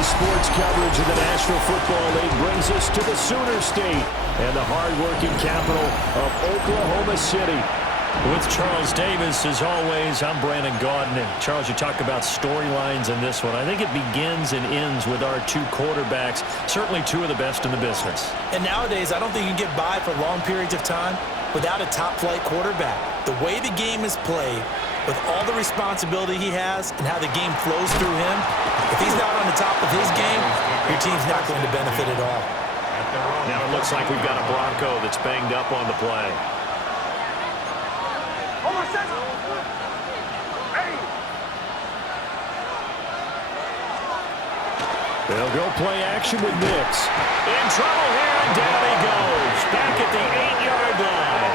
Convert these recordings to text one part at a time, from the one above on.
Today's sports coverage of the National Football League brings us to the Sooner State and the hard-working capital of Oklahoma City. With Charles Davis, as always, I'm Brandon Gaudin. And Charles, you talk about storylines in this one. I think it begins and ends with our two quarterbacks, certainly two of the best in the business. And nowadays, I don't think you can get by for long periods of time without a top-flight quarterback. The way the game is played, with all the responsibility he has and how the game flows through him, if he's not on the top of his game, your team's not going to benefit at all. Now it looks like we've got a Bronco that's banged up on the play. They'll go play action with Nix. In trouble here, and down he goes. Back at the 8-yard line.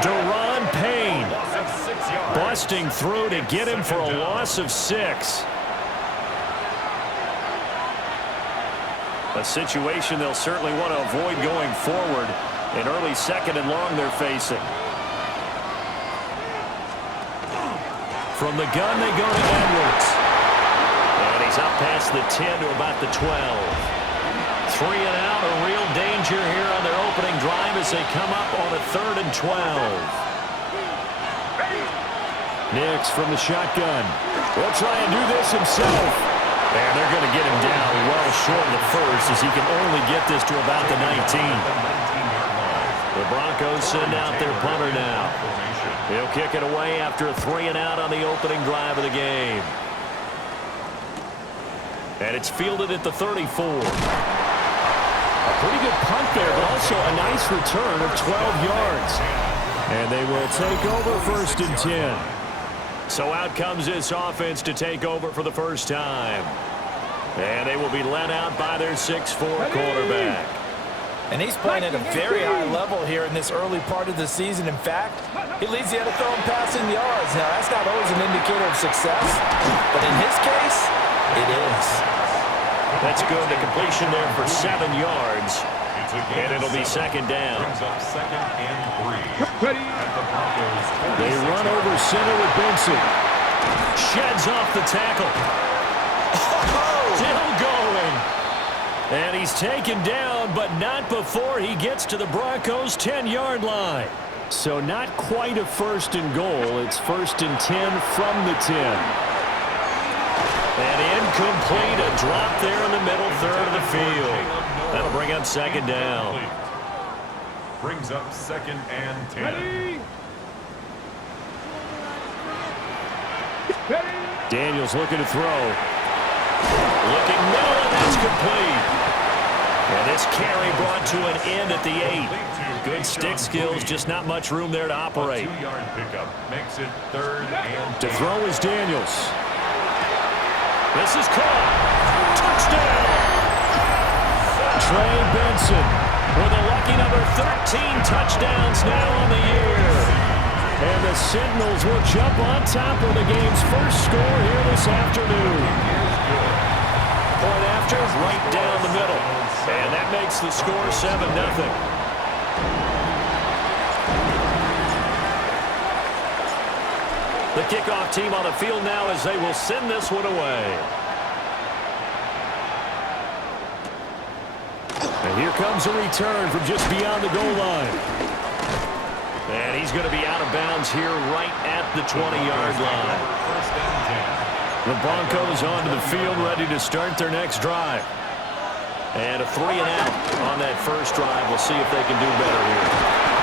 Deron Payne busting through to get him for a loss of 6. A situation they'll certainly want to avoid going forward. An early second and long they're facing. From the gun they go to Edwards. And he's up past the 10 to about the 12. 3 and out, a real danger here on their opening drive as they come up on a 3rd and 12. Nix from the shotgun. He'll try and do this himself. And they're going to get him down well short of the first as he can only get this to about the 19. The Broncos send out their punter now. He'll kick it away after a 3 and out on the opening drive of the game. And it's fielded at the 34. A pretty good punt there, but also a nice return of 12 yards. And they will take over 1st and 10. So out comes this offense to take over for the first time. And they will be led out by their 6'4 quarterback. And he's playing at a very high level here in this early part of the season. In fact, he leads the NFL in passing yards. Now, that's not always an indicator of success, but in his case, it is. That's good. The completion there for 7 yards. And it'll be 2nd down. They run over center with Benson. Sheds off the tackle. Still going. And he's taken down, but not before he gets to the Broncos' 10-yard line. So not quite a 1st and goal. It's 1st and 10 from the 10. And incomplete, a drop there in the middle third of the field. That'll bring up 2nd down. Brings up 2nd and 10. Daniels looking to throw. Looking middle, and that's complete. And this carry brought to an end at the 8. Good stick skills, just not much room there to operate. 2-yard pickup makes it 3rd and 10. To throw is Daniels. This is caught. Touchdown. Trey Benson with a lucky number 13 touchdowns now on the year. And the Sentinels will jump on top of the game's first score here this afternoon. Point after, right down the middle. And that makes the score 7-0. The kickoff team on the field now as they will send this one away. And here comes a return from just beyond the goal line. And he's going to be out of bounds here right at the 20-yard line. The Broncos onto the field ready to start their next drive. And a 3 and out on that first drive. We'll see if they can do better here.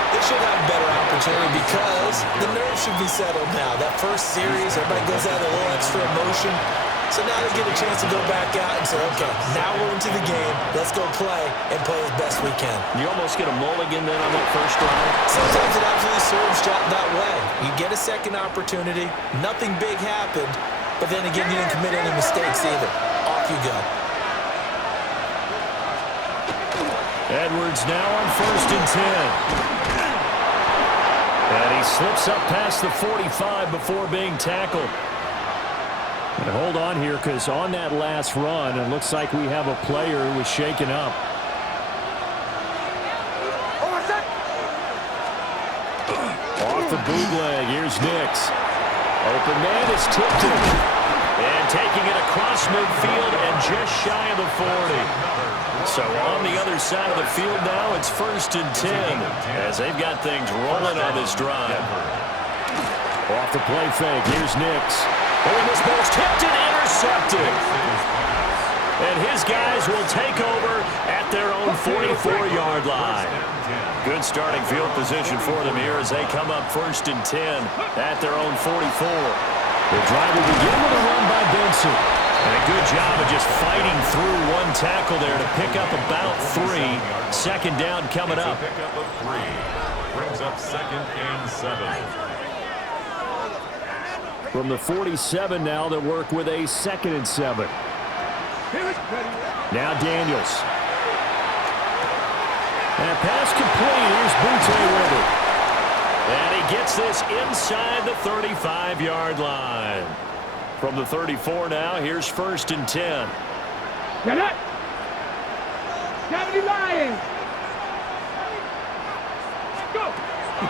They should have a better opportunity because the nerves should be settled now. That first series, everybody goes out a little extra emotion. So now they get a chance to go back out and say, okay, now we're into the game. Let's go play and play as best we can. You almost get a mulligan then on that first drive. Sometimes it absolutely serves that way. You get a second opportunity. Nothing big happened. But then again, you didn't commit any mistakes either. Off you go. Edwards now on 1st and 10. And he slips up past the 45 before being tackled. And hold on here, because on that last run, it looks like we have a player who was shaken up. Off the bootleg, here's Nix. Open man is tipped in. And taking it across midfield and just shy of the 40. So on the other side of the field now, it's 1st and 10 as they've got things rolling on this drive. Off the play fake, here's Nix. Oh, and this ball's tipped and intercepted. And his guys will take over at their own 44-yard line. Good starting field position for them here as they come up 1st and 10 at their own 44. The drive will begin with a run by Benson. And a good job of just fighting through one tackle there to pick up about 3. 2nd down coming up. Pickup of 3. Brings up 2nd and 7. From the 47 now, they'll work with a 2nd and 7. Now Daniels. And pass complete. Here's Butte with it. And he gets this inside the 35-yard line. From the 34 now, here's 1st and 10.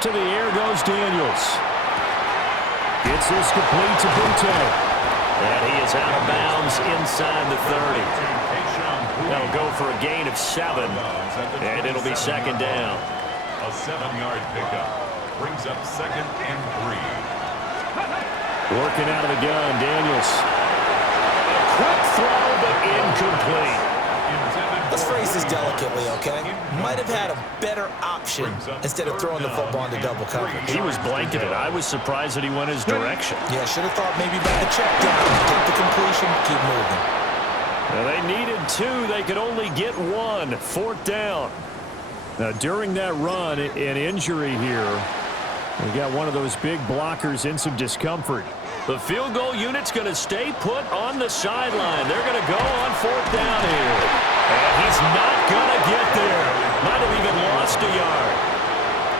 To the air goes Daniels. Gets this complete to Butte. And he is out of bounds inside the 30. That'll go for a gain of 7. And it'll be 2nd down. A 7-yard pickup. Brings up 2nd and 3. Working out of the gun, Daniels. A quick throw, but incomplete. Let's phrase this delicately, okay? Might have had a better option instead of throwing the football into double coverage. He was blanketed. I was surprised that he went his direction. Yeah, should have thought maybe about the check down. Take the completion, keep moving. Now they needed 2. They could only get 1. 4th down. Now, during that run, an injury here. We got one of those big blockers in some discomfort. The field goal unit's going to stay put on the sideline. They're going to go on 4th down here. And he's not going to get there. Might have even lost a yard.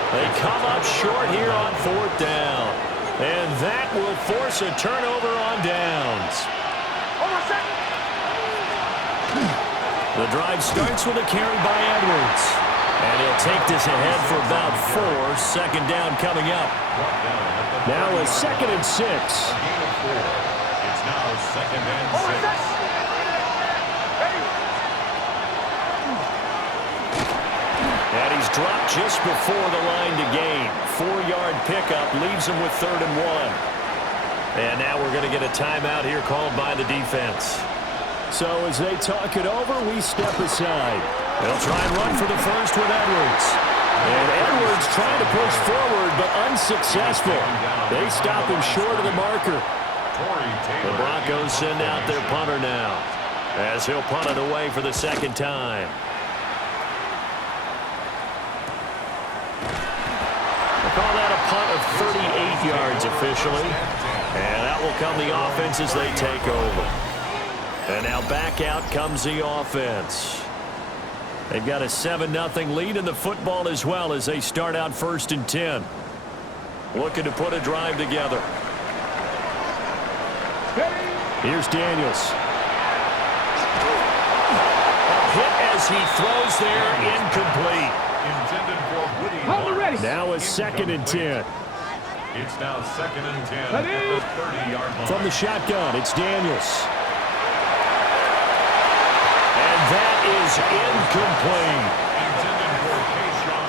They come up short here on 4th down. And that will force a turnover on downs. The drive starts with a carry by Edwards. And he'll take this ahead for about 4. 2nd down coming up. Now a 2nd and 6. It's now 2nd and 6. And he's dropped just before the line to gain. 4-yard pickup leaves him with 3rd and 1. And now we're going to get a timeout here called by the defense. So as they talk it over, we step aside. They'll try and run for the first with Edwards. And Edwards trying to push forward, but unsuccessful. They stop him short of the marker. The Broncos send out their punter now, as he'll punt it away for the 2nd time. We'll call that a punt of 38 yards officially. And out will come the offense as they take over. And now back out comes the offense. They've got a 7-0 lead in the football as well as they start out 1st and 10. Looking to put a drive together. Here's Daniels. Hit as he throws there, incomplete. Now a 2nd and 10. It's now 2nd and 10 at the 30-yard line. From the shotgun, it's Daniels. And that is incomplete.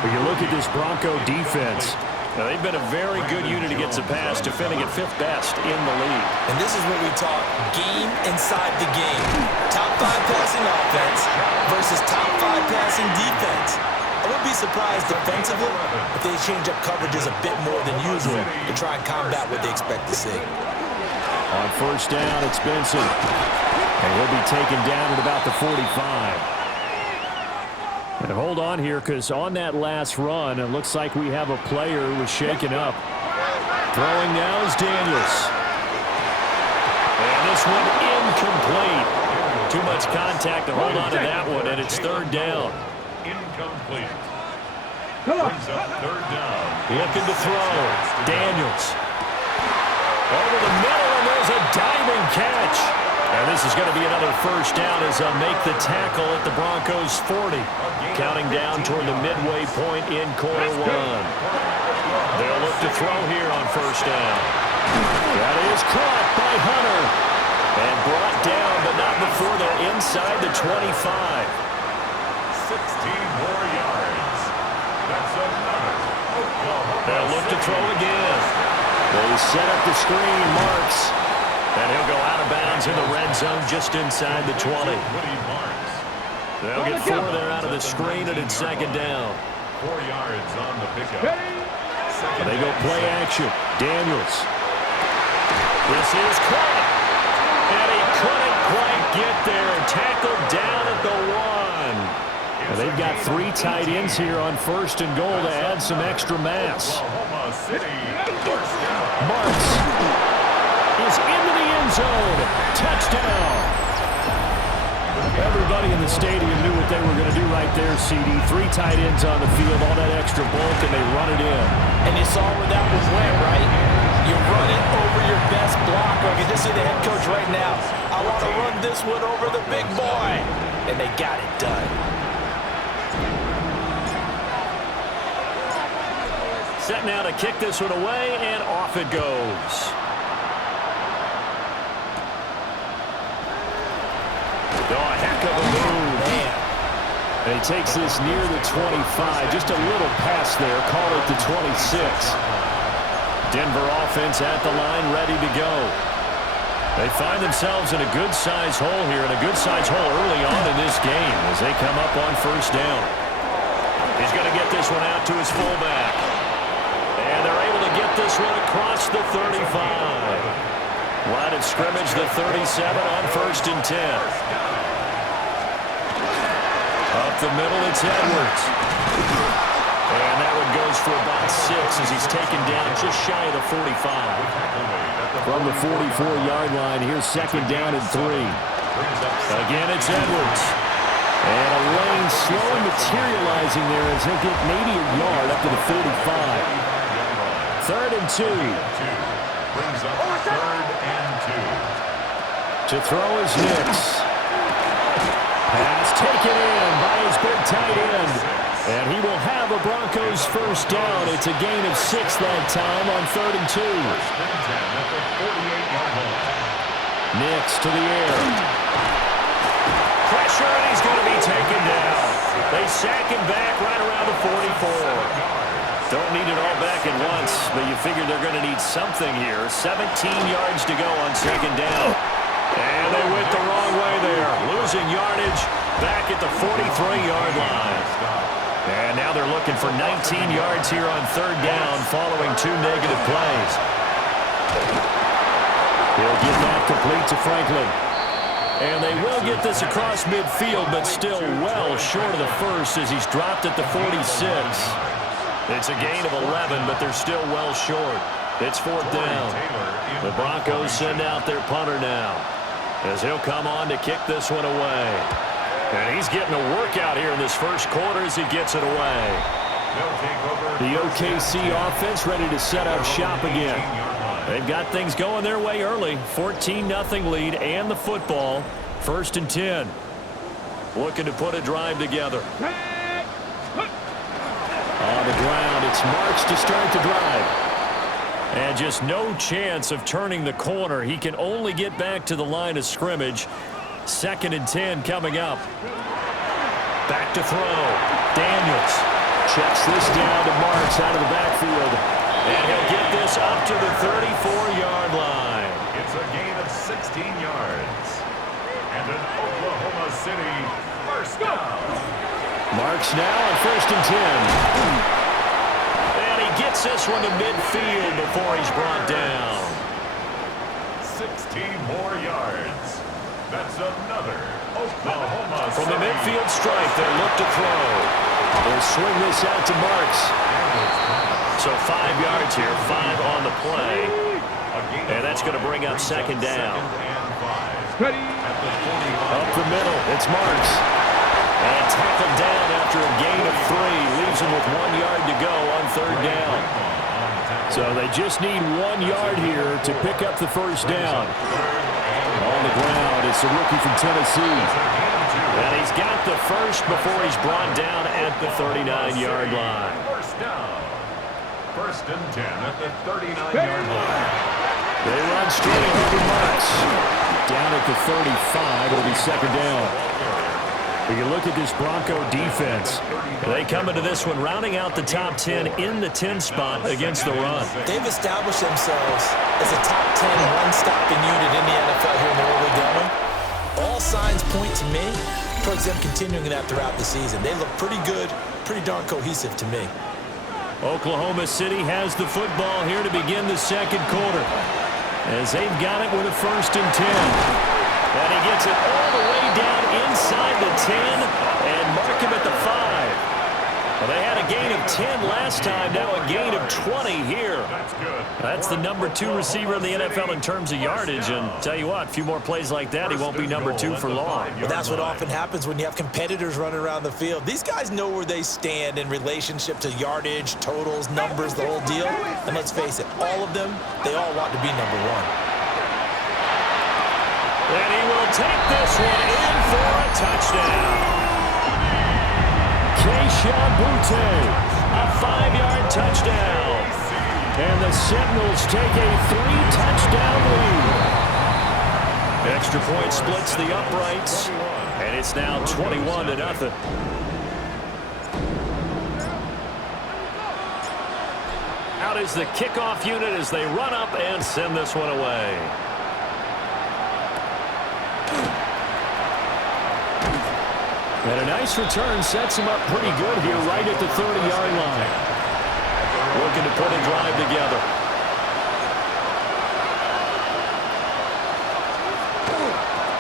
When you look at this Bronco defense, now, they've been a very good unit against the pass, defending at 5th best in the league. And this is what we talk, game inside the game. Top 5 passing offense versus top 5 passing defense. I wouldn't be surprised defensively if they change up coverages a bit more than usual to try and combat what they expect to see. on 1st down, it's Benson. And he'll be taken down at about the 45. And hold on here, because on that last run, it looks like we have a player who was shaken up. Throwing now is Daniels. And this one incomplete. Too much contact to hold on to that one, and it's 3rd down. Incomplete. Brings up 3rd down. Looking to throw. Daniels. Over the middle, and there's a diving catch. And this is going to be another 1st down as they'll make the tackle at the Broncos' 40. Counting down toward the midway point in quarter 1. They'll look to throw here on 1st down. That is caught by Hunter. And brought down, but not before they're inside the 25. 16 more yards. That's another Oklahoma They'll look to City. throw again. They set up the screen, Marks. And he'll go out of bounds in the red zone just inside the 20. Woody Marks. They'll get 4 there out of the screen, and it's second down. 4 yards on the pickup. They go play action. Daniels. This is caught. And he couldn't quite get there. Tackled down at the 1. And they've got 3 tight ends here on first and goal to add some extra mass. Oklahoma City. First down. Marks is into the end zone. Touchdown. Everybody in the stadium knew what they were going to do right there, CD. 3 tight ends on the field, all that extra bulk, and they run it in. And you saw where that was went, right? You run it over your best blocker. I can just see the head coach right now. I want to run this one over the big boy. And they got it done. Set now to kick this one away, and off it goes. Oh, a heck of a move. Man. And he takes this near the 25. Just a little pass there. Call it the 26. Denver offense at the line, ready to go. They find themselves in a good-sized hole here, and a good-sized hole early on in this game as they come up on first down. He's going to get this one out to his fullback. And they're able to get this one across the 35. Line of scrimmage, the 37 on first and 10. Up the middle, it's Edwards. And that one goes for about 6 as he's taken down just shy of the 45. From the 44-yard line, here's second down and 3. Again, it's Edwards. And a lane slowly materializing there as he'll get maybe a yard up to the 45. Third and 2. Brings up third and 2. To throw is Nix. Pass taken in by his big tight end. And he will have a Broncos first down. It's a gain of 6 that time on third and 2. Nix to the air. Pressure, and he's going to be taken down. They sack him back right around the 44. Don't need it all back at once, but you figure they're going to need something here. 17 yards to go on second down. And they went the wrong way there. Losing yardage back at the 43-yard line. And now they're looking for 19 yards here on third down following 2 negative plays. He'll get that complete to Franklin. And they will get this across midfield, but still well short of the first as he's dropped at the 46. It's a gain of 11, but they're still well short. It's fourth down. The Broncos send out their punter now as he'll come on to kick this one away. And he's getting a workout here in this first quarter as he gets it away. The OKC offense ready to set up shop again. They've got things going their way early. 14-0 lead and the football. First and 10. Looking to put a drive together. On the ground, it's Marks to start the drive. And just no chance of turning the corner. He can only get back to the line of scrimmage. Second and 10 coming up. Back to throw. Daniels Checks this down to Marks out of the backfield. And he'll get this up to the 34-yard line. It's a gain of 16 yards. And an Oklahoma City first down. Marks now on first and 10. And he gets this one to midfield before he's brought down. 16 more yards. That's another Oklahoma From the City. midfield stripe, they look to throw. They'll swing this out to Marks. So 5 yards here, 5 on the play. And that's going to bring up second down. Up the middle, it's Marks. And tackled down after a gain of 3. Leaves him with 1 yard to go on third down. So they just need 1 yard here to pick up the first down. On the ground, it's the rookie from Tennessee. And he's got the first before he's brought down at the 39-yard line. First down. First and 10 at the 39-yard line. They run straight ahead with Marks. down at the 35. It'll be second down. When you look at this Bronco defense, they come into this one rounding out the top 10 in the 10 spot against the run. They've established themselves as a top 10 run-stopping unit in the NFL here in the early going. All signs point to me towards them continuing that throughout the season. They look pretty good, pretty darn cohesive to me. Oklahoma City has the football here to begin the second quarter, as they've got it with a 1st and 10. And he gets it all the way down inside the 10 and mark him at the 5. Well, they had a gain of 10 last time, now a gain of 20 here. That's the number 2 receiver in the NFL in terms of yardage. And tell you what, a few more plays like that, he won't be number 2 for long. Well, that's what often happens when you have competitors running around the field. These guys know where they stand in relationship to yardage, totals, numbers, the whole deal. And let's face it, all of them, they all want to be number 1. And he will take this one in for a touchdown. Keishawn Butte, a 5-yard touchdown. And the Sentinels take a 3-touchdown lead. Extra point splits the uprights, and it's now 21-0. Out is the kickoff unit as they run up and send this one away. And a nice return sets him up pretty good here right at the 30-yard line. Looking to put a drive together.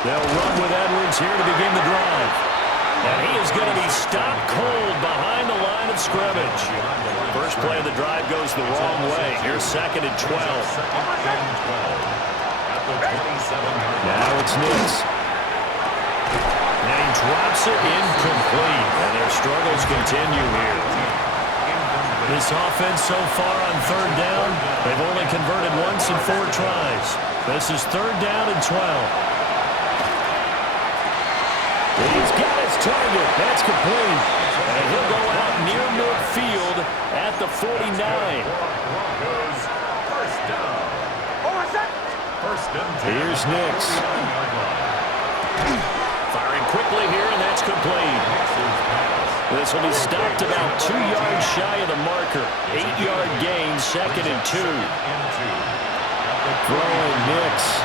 They'll run with Edwards here to begin the drive. And he is going to be stopped cold behind the line of scrimmage. First play of the drive goes the wrong way. Here's 2nd and 12. Now it's Nix. And he drops it incomplete. And their struggles continue here. This offense so far on 3rd down, they've only converted once in 4 tries. This is 3rd down and 12. He's got his target. That's complete. And he'll go out near midfield at the 49. Here's Nix. Firing quickly here, and that's complete. This will be stopped about 2 yards shy of the marker. 8-yard gain, 2nd and 2. Throwing Nix.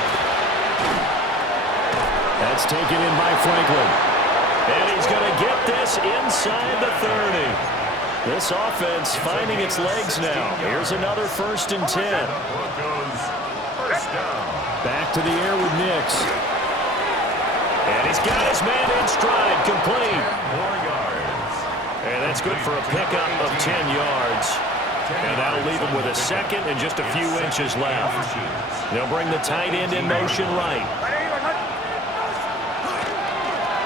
That's taken in by Franklin. And he's going to get this inside the 30. This offense finding its legs now. Here's another 1st and 10. Back to the air with Nix. And he's got his man in stride, complete. And that's good for a pickup of 10 yards. And that'll leave him with a 2nd and just a few inches left. They'll bring the tight end in motion right.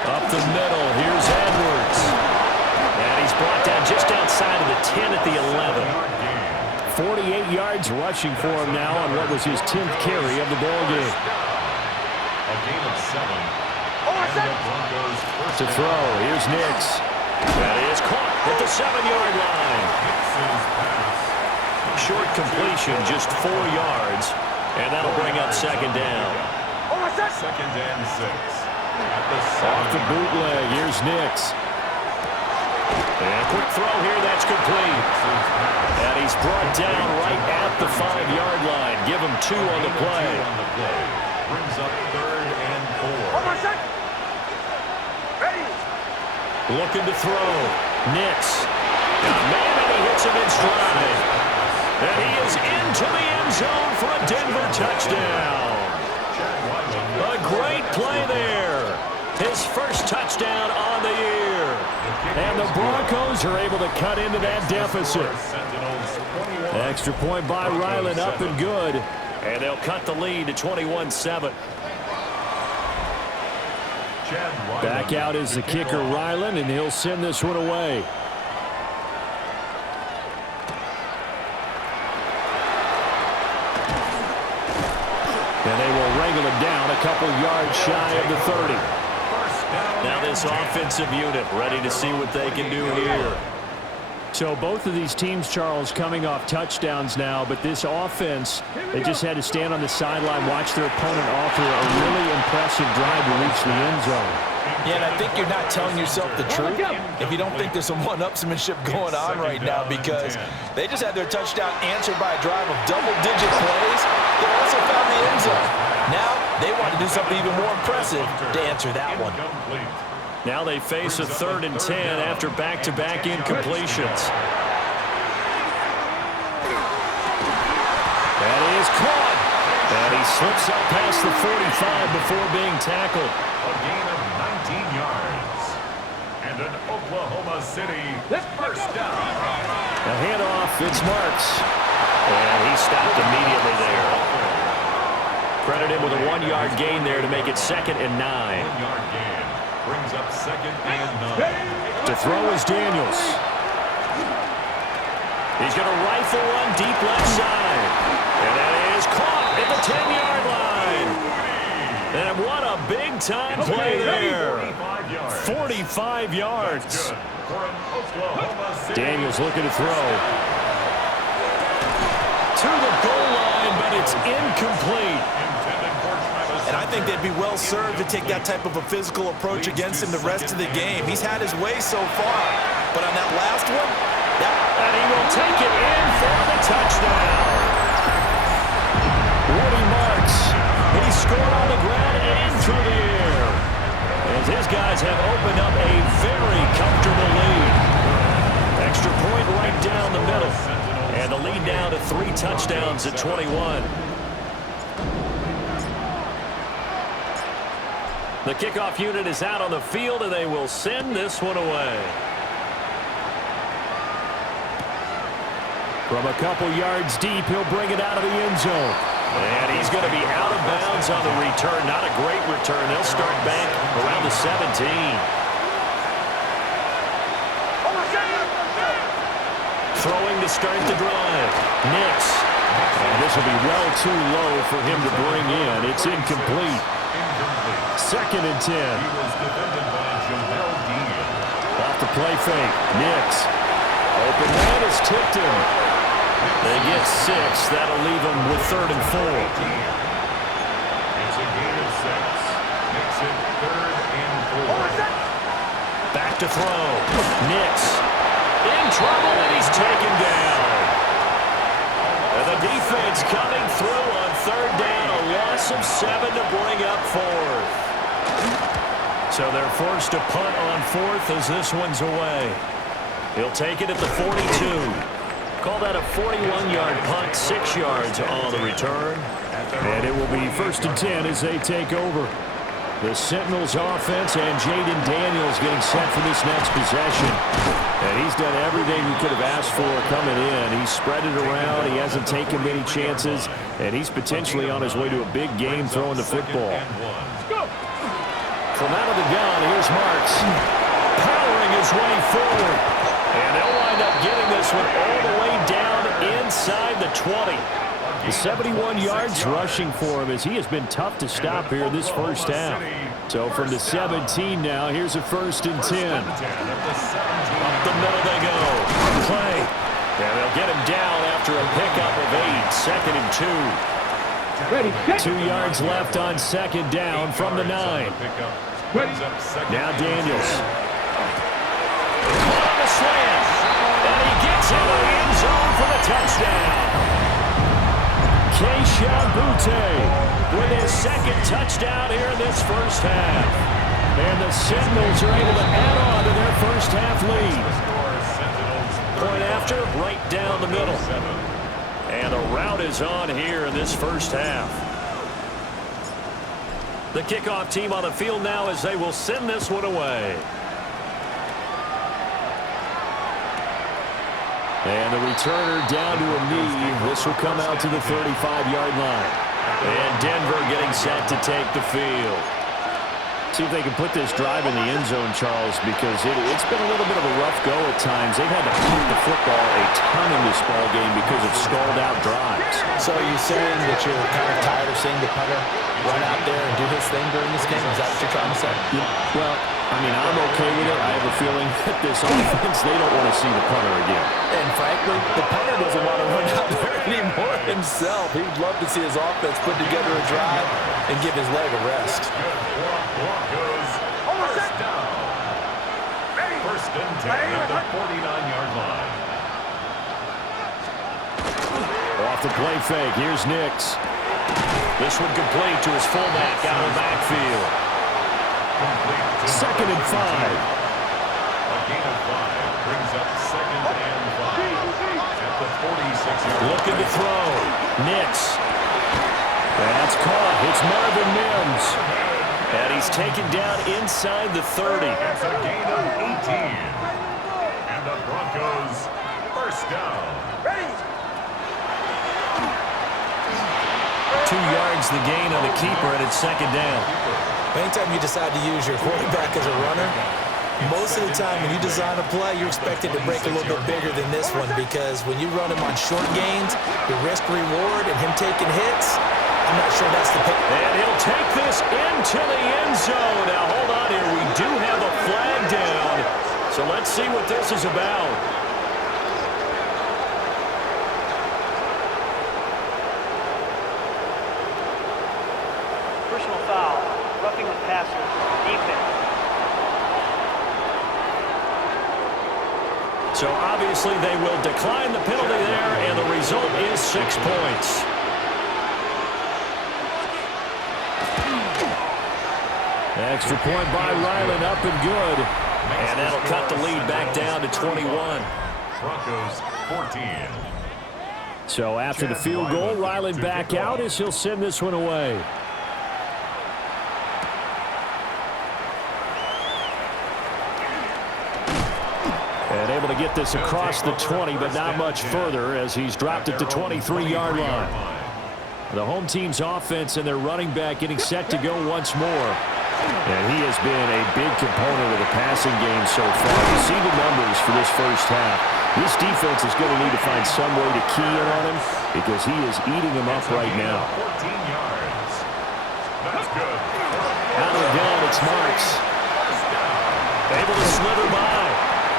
Up the middle, here's Edwards. And he's brought down just outside of the 10 at the 11. 48 yards rushing for him now on what was his 10th carry of the ball game. A game of 7. To throw, here's Nix. That is caught at the 7-yard line. Short completion, just 4 yards. And that'll bring up 2nd down. 2nd and 6. Off the bootleg, here's Nix. And a quick throw here, that's complete. And he's brought down right at the 5-yard line. Give him 2 on the play. Brings up 3rd and 4. Looking to throw. Nix. Man, and he hits him in stride. And he is into the end zone for a Denver touchdown. A great play there. His first touchdown on the year. And the Broncos are able to cut into that deficit. Extra point by Ryland, up and good. And they'll cut the lead to 21-7. Back out is the kicker, Ryland, and he'll send this one away. And they will wrangle him down a couple yards shy of the 30. Now this offensive unit ready to see what they can do here. So both of these teams, Charles, coming off touchdowns now, but this offense, they just had to stand on the sideline, watch their opponent offer a really impressive drive to reach the end zone. Yeah, and I think you're not telling yourself the truth if you don't think there's some one-upsmanship going on right now, because they just had their touchdown answered by a drive of double-digit plays. They also found the end zone. Now they want to do something even more impressive to answer that one. Now they face a 3rd and 10 after back-to-back incompletions. That is caught. And he slips up past the 45 before being tackled. A gain of 19 yards. And an Oklahoma City first down. A handoff, it's Marks. And he stopped immediately there. Credit him with a 1-yard gain there to make it 2nd and 9. 1-yard gain. Brings up 2nd and 9. To throw is Daniels. He's going to rifle one deep left side. And that is caught at the 10-yard line. And what a big-time play there. 45 yards. Daniels looking to throw. To the goal line, but it's incomplete. And I think they'd be well served to take that type of a physical approach against him the rest of the game. He's had his way so far, but on that last one, and he will take it in for the touchdown. Woody Marks, he scored on the ground and through the air, as his guys have opened up a very comfortable lead. Extra point right down the middle, and the lead now to 3 touchdowns at 21. The kickoff unit is out on the field, and they will send this one away. From a couple yards deep, he'll bring it out of the end zone. And he's going to be out of bounds on the return. Not a great return. They'll start back around the 17. Throwing to start the drive. Nix. And this will be well too low for him to bring in. It's incomplete. 2nd and 10. Off the play fake. Nix. Open man has tipped him. They get 6. That'll leave them with 3rd and 4. It's a gain of 6. Makes it 3rd and 4. Back to throw. Nix. In trouble, and he's taken down. And the defense coming through on 3rd down. A loss of 7 to bring up 4th. So they're forced to punt on 4th as this one's away. He'll take it at the 42. Call that a 41-yard punt, 6 yards on the return. And it will be 1st and 10 as they take over. The Sentinels offense and Jaden Daniels getting set for this next possession. And he's done everything he could have asked for coming in. He's spread it around. He hasn't taken many chances. And he's potentially on his way to a big game throwing the football. From out of the gun, here's Marks. Powering his way forward. And they'll wind up getting this one all the way down inside the 20. The 71 yards rushing for him as he has been tough to stop here in this first half. So from the 17 now, here's a 1st and 10. Up the middle they go. Play. And they'll get him down after a pickup of 8. 2nd and 2. 2 yards left on 2nd down from the 9. Now Daniels. Caught on the slant. And he gets into the end zone for the touchdown. Keisha Butte with his 2nd touchdown here in this first half. And the Sentinels are able to add on to their first half lead. Point after, right down the middle. And the route is on here in this first half. The kickoff team on the field now as they will send this one away. And the returner down to a knee. This will come out to the 35-yard line. And Denver getting set to take the field. See if they can put this drive in the end zone, Charles, because it's been a little bit of a rough go at times. They've had to punt the football a ton in this ball game because of stalled-out drives. So are you saying that you're kind of tired of seeing the punter run out there and do his thing during this game? Is that what you're trying to say? Yeah, well, I mean, I'm okay with it. I have a feeling that this offense, they don't want to see the punter again. And frankly, the punter doesn't want to run out there anymore himself. He'd love to see his offense put together a drive and give his leg a rest. Broncos, first down. First and 10 at the 49-yard line. Off the play fake. Here's Nix. This one complete to his fullback out of the backfield. Second and 5. A gain of 5 brings up second and 5 at the 46-yard line. Looking to throw. Nix. That's caught. It's Marvin Mims. And he's taken down inside the 30. It's a gain of 18. And the Broncos first down. 2 yards the gain on the keeper, and it's second down. Anytime you decide to use your quarterback as a runner, most of the time when you design a play, you're expected to break a little bit bigger than this one, because when you run him on short gains, your risk-reward and him taking hits, I'm not sure that's the pick. And he'll take this into the end zone. Now, hold on here. We do have a flag down, so let's see what this is about. Personal foul, roughing the passer, defense. So obviously they will decline the penalty there, and the result is 6 points. Extra point by Ryland, up and good. And that'll cut the lead back down to 21. Broncos 14. So after the field goal, Ryland back out as he'll send this one away. And able to get this across the 20, but not much further as he's dropped it to 23-yard line. The home team's offense and their running back getting set to go once more. And he has been a big component of the passing game so far. You see the numbers for this first half. This defense is going to need to find some way to key in on him because he is eating them up right now. 14 yards. That's good. Out of the gun, it's Marks. Able to slither by.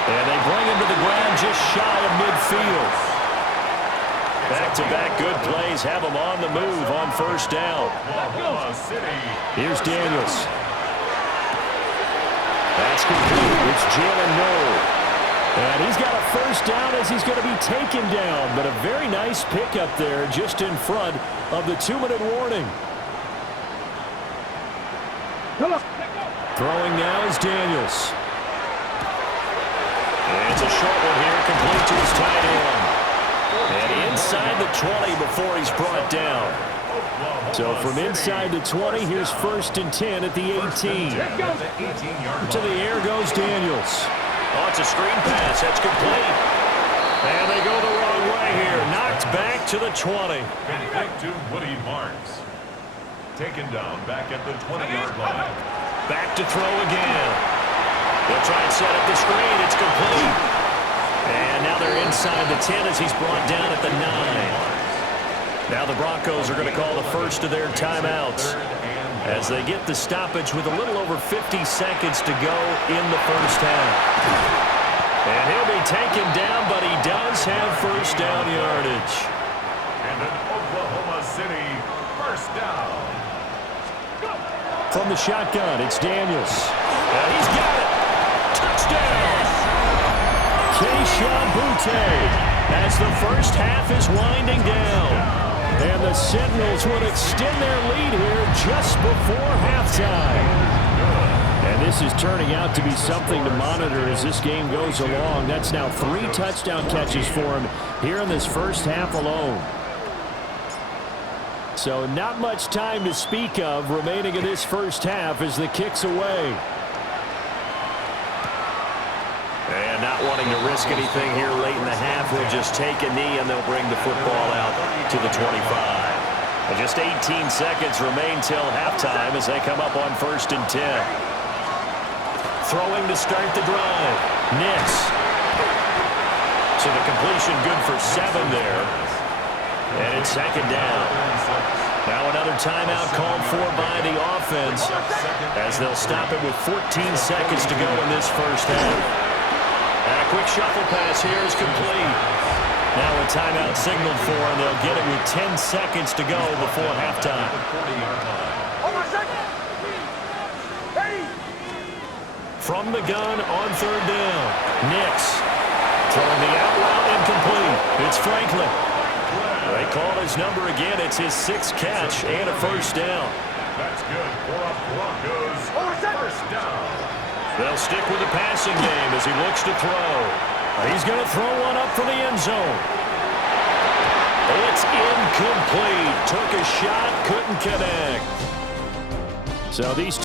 And they bring him to the ground just shy of midfield. Back-to-back good plays have him on the move on first down. Here's Daniels. That's complete. It's Jalen Noel. And he's got a first down as he's going to be taken down. But a very nice pickup there just in front of the 2-minute warning. Throwing now is Daniels. And it's a short one here, complete to his tight end. And inside the 20 before he's brought down. So from inside the 20, here's first and 10 at the 18. To the air goes Daniels. Oh, it's a screen pass. That's complete. And they go the wrong way here. Knocked back to the 20. Back to Woody Marks. Taken down back at the 20-yard line. Back to throw again. They'll try and set up the screen. It's complete. And now they're inside the 10 as he's brought down at the 9. Now the Broncos are going to call the first of their timeouts as they get the stoppage with a little over 50 seconds to go in the first half. And he'll be taken down, but he does have first down yardage. And an Oklahoma City first down. From the shotgun, it's Daniels. And he's got it. Touchdown. Keyshawn Butte as the first half is winding down. And the Sentinels would extend their lead here just before halftime. And this is turning out to be something to monitor as this game goes along. That's now 3 touchdown catches for him here in this first half alone. So not much time to speak of remaining in this first half as the kick's away. And not wanting to risk anything here late in the half, he'll just take a knee and they'll bring the football out to the 25. And just 18 seconds remain till halftime as they come up on first and 10. Throwing to start the drive. Nix. So the completion good for 7 there. And it's second down. Now another timeout called for by the offense as they'll stop it with 14 seconds to go in this first half. A quick shuffle pass here is complete. Now a timeout signaled for, and they'll get it with 10 seconds to go before halftime. From the gun on third down, Nix throwing the out route incomplete. It's Franklin. They call his number again. It's his 6th catch and a first down. That's good for a Broncos first down. They'll stick with the passing game as he looks to throw. He's going to throw one up for the end zone. It's incomplete. Took a shot, couldn't connect. So these